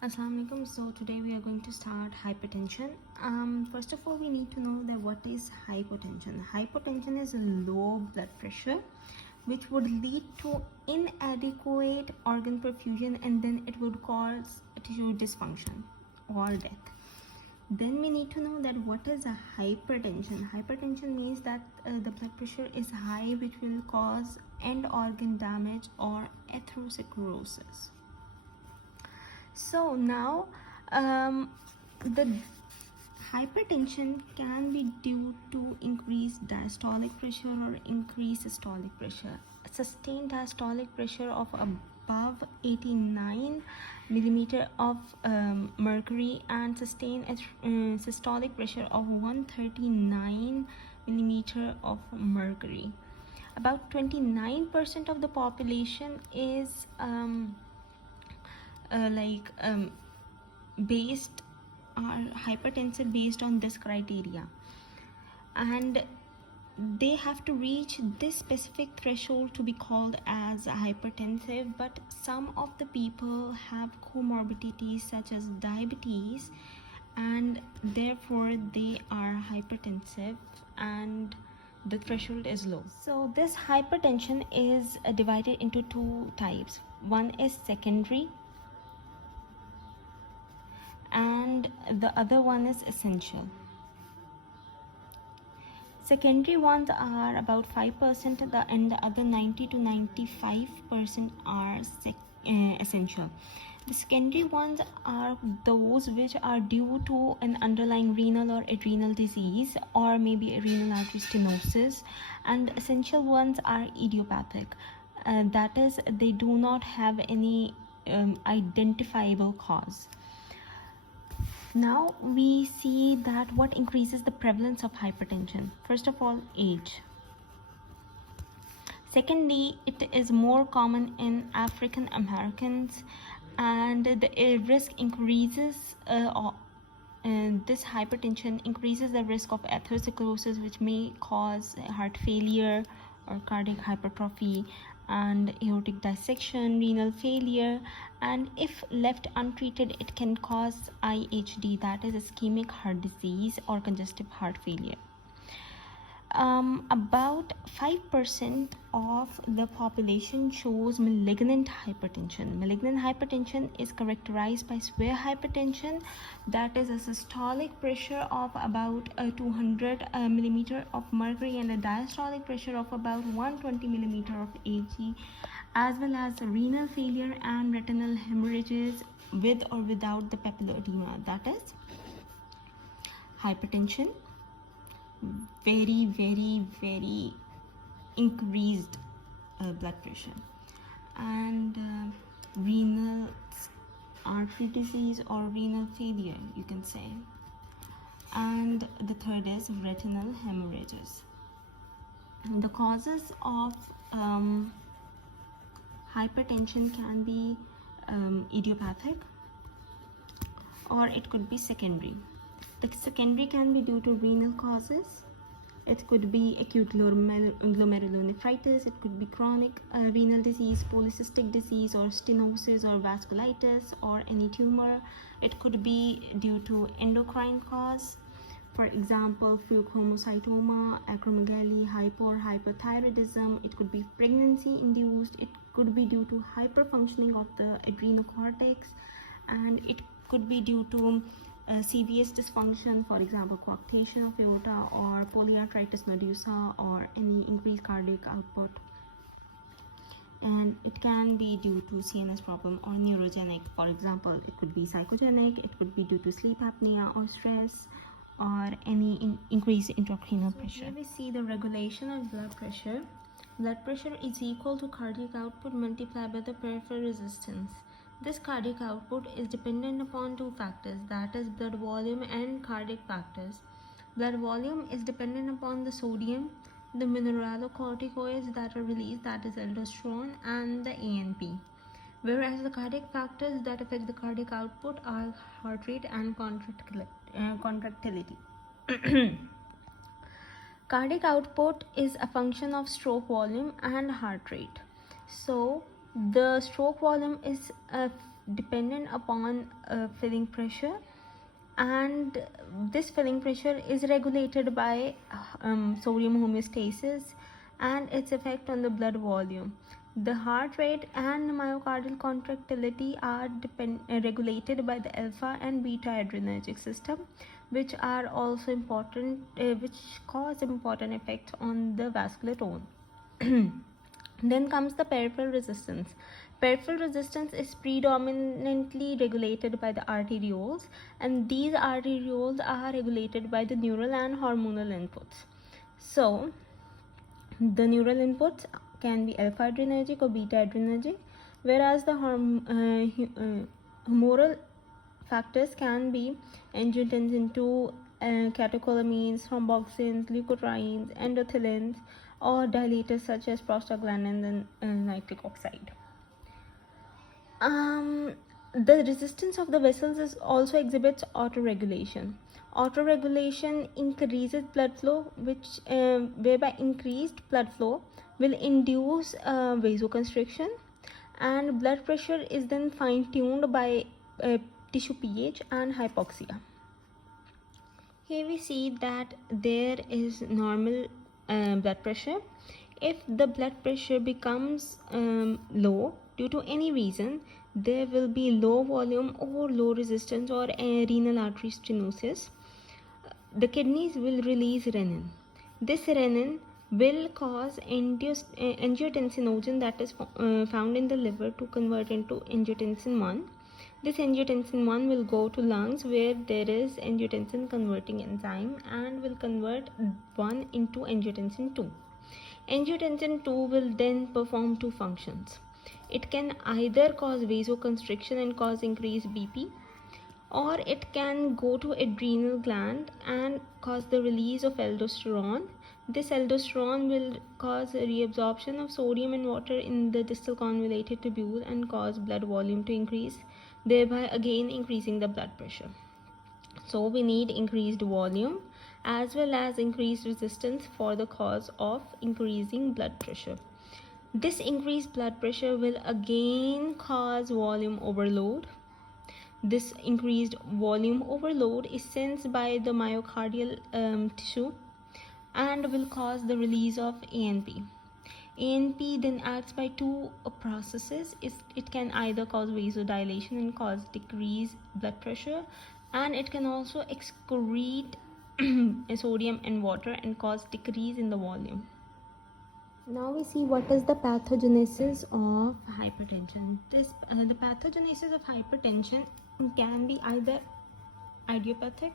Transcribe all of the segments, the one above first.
Assalamu alaikum. So today we are going to start hypertension. First of all, we need to know that what is hypotension. Hypotension is low blood pressure, which would lead to inadequate organ perfusion, and then it would cause tissue dysfunction or death. Then we need to know that what is a hypertension. Hypertension means that the blood pressure is high, which will cause end organ damage or atherosclerosis. So now the hypertension can be due to increased diastolic pressure or increased systolic pressure. Sustained diastolic pressure of above 89 millimeter of mercury and sustained systolic pressure of 139 millimeter of mercury. About 29% of the population is based are hypertensive based on this criteria, and they have to reach this specific threshold to be called as hypertensive. But some of the people have comorbidities such as diabetes, and therefore they are hypertensive and the threshold is low. So this hypertension is divided into two types. One is secondary and the other one is essential. Secondary ones are about 5%, and the other 90 to 95% are essential. The secondary ones are those which are due to an underlying renal or adrenal disease or maybe renal artery stenosis, and essential ones are idiopathic. That is, they do not have any identifiable cause. Now we see that what increases the prevalence of hypertension. First of all, age. Secondly, it is more common in African Americans, and the risk increases this hypertension increases the risk of atherosclerosis, which may cause heart failure or cardiac hypertrophy and aortic dissection, renal failure, and if left untreated it can cause IHD, that is ischemic heart disease or congestive heart failure. About 5% of the population shows malignant hypertension. Malignant hypertension is characterized by severe hypertension, that is a systolic pressure of about 200 millimeter of mercury and a diastolic pressure of about 120 millimeter of Ag, as well as renal failure and retinal hemorrhages with or without the papilledema. That is hypertension, very increased blood pressure, and renal artery disease or renal failure, you can say. And the third is retinal hemorrhages. The causes of hypertension can be idiopathic or it could be secondary. The secondary can be due to renal causes. It could be acute glomerulonephritis, it could be chronic renal disease, polycystic disease or stenosis or vasculitis or any tumor. It could be due to endocrine cause, for example pheochromocytoma, acromegaly, hypo or hypothyroidism. It could be pregnancy induced. It could be due to hyperfunctioning of the adrenocortex, and it could be due to CVS dysfunction, for example coarctation of aorta or polyarteritis nodosa or any increased cardiac output. And it can be due to CNS problem or neurogenic, for example it could be psychogenic, it could be due to sleep apnea or stress or any increased intracranial pressure. Here we see the regulation of blood pressure. Blood pressure is equal to cardiac output multiplied by the peripheral resistance. This cardiac output is dependent upon two factors, that is blood volume and cardiac factors. Blood volume is dependent upon the sodium, the mineralocorticoids that are released, that is aldosterone and the ANP. Whereas the cardiac factors that affect the cardiac output are heart rate and contractility. Cardiac output is a function of stroke volume and heart rate. So the stroke volume is dependent upon filling pressure, and this filling pressure is regulated by sodium homeostasis and its effect on the blood volume. The heart rate and myocardial contractility are regulated by the alpha and beta adrenergic system, which are also important, which cause important effects on the vascular tone. Then comes the peripheral resistance. Peripheral resistance is predominantly regulated by the arterioles, and these arterioles are regulated by the neural and hormonal inputs. So the neural inputs can be alpha adrenergic or beta adrenergic, whereas the humoral factors can be angiotensin 2, catecholamines, thromboxanes, leukotrienes, endothelins, or dilators such as prostaglandins and nitric oxide. The resistance of the vessels is also exhibits autoregulation. Autoregulation increases blood flow, which whereby increased blood flow will induce vasoconstriction, and blood pressure is then fine-tuned by tissue pH and hypoxia. Here we see that there is normal blood pressure. If the blood pressure becomes low due to any reason, there will be low volume or low resistance or renal artery stenosis. The kidneys will release renin. This renin will cause angiotensinogen, that is found in the liver, to convert into angiotensin 1. This angiotensin 1 will go to lungs, where there is angiotensin converting enzyme, and will convert 1 into angiotensin 2. Angiotensin 2 will then perform two functions. It can either cause vasoconstriction and cause increased BP, or it can go to adrenal gland and cause the release of aldosterone. This aldosterone will cause a reabsorption of sodium and water in the distal convoluted tubule and cause blood volume to increase, thereby again increasing the blood pressure. So we need increased volume as well as increased resistance for the cause of increasing blood pressure. This increased blood pressure will again cause volume overload. This increased volume overload is sensed by the myocardial tissue and will cause the release of ANP. ANP then acts by two processes. It can either cause vasodilation and cause decreased blood pressure, and it can also excrete sodium and water and cause decrease in the volume. Now we see what is the pathogenesis of hypertension. The pathogenesis of hypertension can be either idiopathic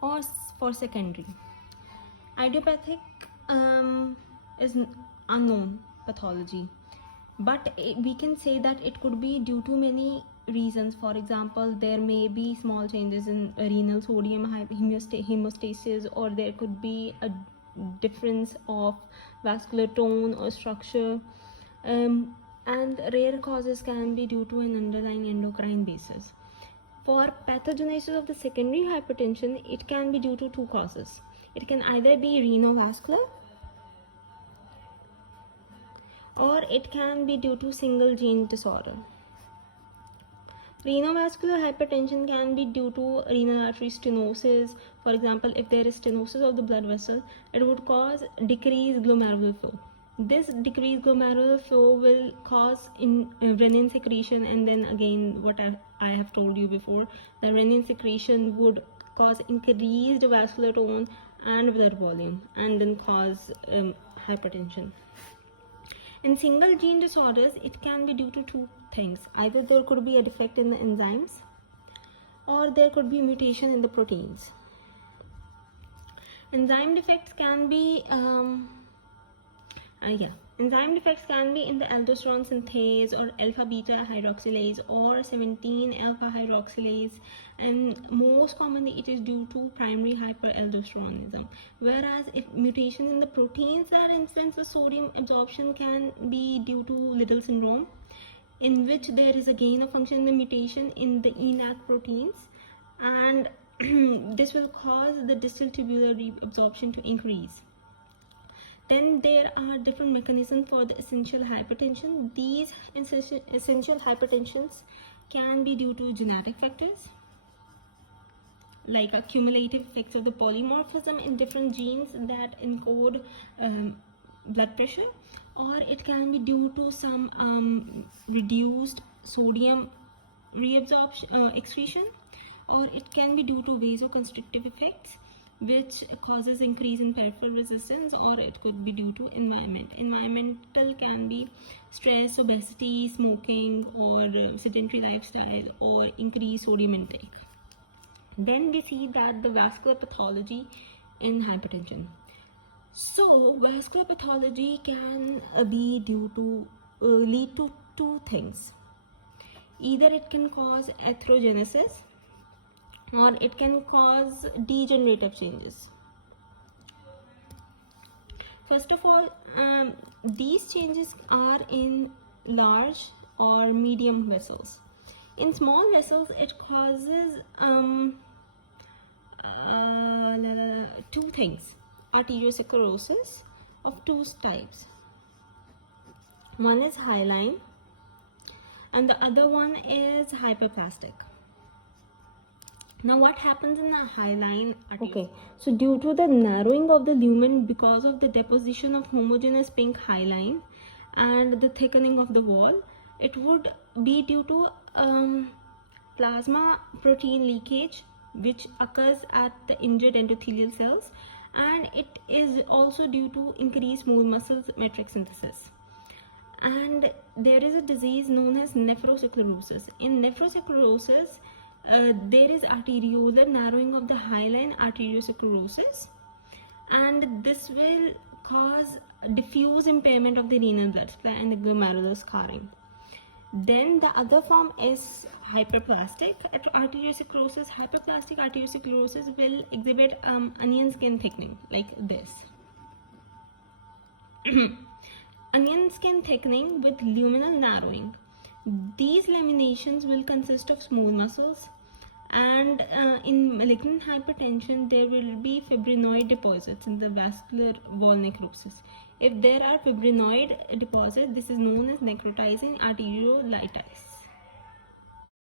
or for secondary. Idiopathic is unknown pathology, but we can say that it could be due to many reasons. For example, there may be small changes in renal sodium hemostasis, or there could be a difference of vascular tone or structure, and rare causes can be due to an underlying endocrine basis. For pathogenesis of the secondary hypertension, it can be due to two causes. It can either be renovascular, or it can be due to single gene disorder. Renovascular hypertension can be due to renal artery stenosis. For example, if there is stenosis of the blood vessel, it would cause decreased glomerular flow. This decreased glomerular flow will cause renin secretion, and then again what I have told you before, the renin secretion would cause increased vascular tone and blood volume, and then cause hypertension. In single gene disorders, it can be due to two things. Either there could be a defect in the enzymes, or there could be mutation in the proteins. Enzyme defects can be enzyme defects can be in the aldosterone synthase or alpha beta hydroxylase or 17 alpha hydroxylase, and most commonly it is due to primary hyperaldosteronism. Whereas if mutation in the proteins that influence the sodium absorption can be due to Liddle syndrome, in which there is a gain of function in the mutation in the ENaC proteins, and this will cause the distal tubular reabsorption to increase. Then there are different mechanisms for the essential hypertension. These essential hypertensions can be due to genetic factors, like accumulative effects of the polymorphism in different genes that encode blood pressure, or it can be due to some reduced sodium reabsorption excretion, or it can be due to vasoconstrictive effects which causes increase in peripheral resistance, or it could be due to environmental can be stress, obesity, smoking, or sedentary lifestyle, or increased sodium intake. Then we see that the vascular pathology in hypertension. So vascular pathology can be due to lead to two things. Either it can cause atherogenesis, or it can cause degenerative changes. First of all, these changes are in large or medium vessels. In small vessels, it causes two things: arteriosclerosis of two types. One is hyaline and the other one is hyperplastic. Now what happens in a hyaline artery? Okay, so due to the narrowing of the lumen because of the deposition of homogeneous pink hyaline and the thickening of the wall, it would be due to plasma protein leakage which occurs at the injured endothelial cells, and it is also due to increased smooth muscle matrix synthesis. And there is a disease known as nephrosclerosis. In nephrosclerosis, there is arteriolar narrowing of the hyaline arteriosclerosis, and this will cause diffuse impairment of the renal blood supply and the glomerular scarring. Then the other form is hyperplastic arteriosclerosis. Hyperplastic arteriosclerosis will exhibit onion skin thickening like this. Onion skin thickening with luminal narrowing. These laminations will consist of smooth muscles, and in malignant hypertension there will be fibrinoid deposits in the vascular wall necrosis. If there are fibrinoid deposits, this is known as necrotizing arteriolitis.